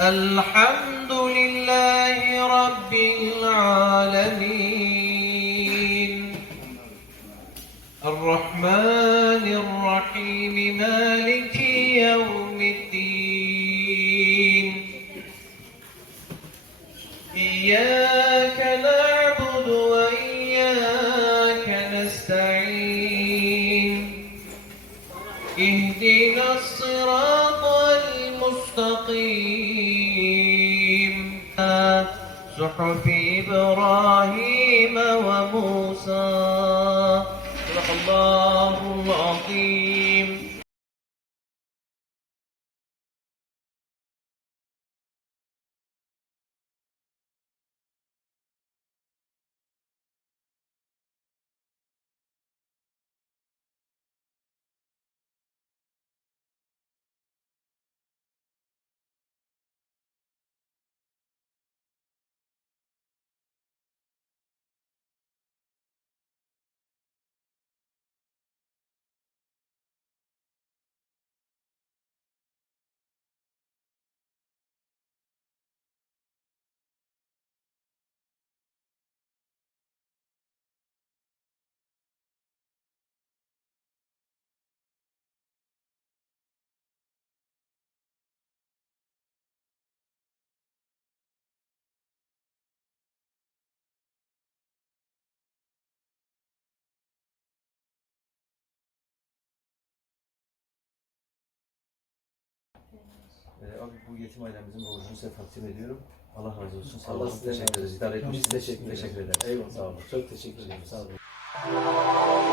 الحمد لله رب العالمين الرحمن الرحيم مالك يوم الدين إياك نعبد وإياك نستعين اهدنا الصراط المستقيم صحف إبراهيم وموسى صدق الله العظيم. Abi bu yetim ailemizin borcunu size takdim ediyorum. Allah razı olsun. Sağ Allah olun. sizden Teşekkür ederiz. İdare etmişsiniz. Teşekkür ederim. Teşekkür ederiz. Eyvallah. Sağ olun. Çok teşekkür ederim. Sağ olun.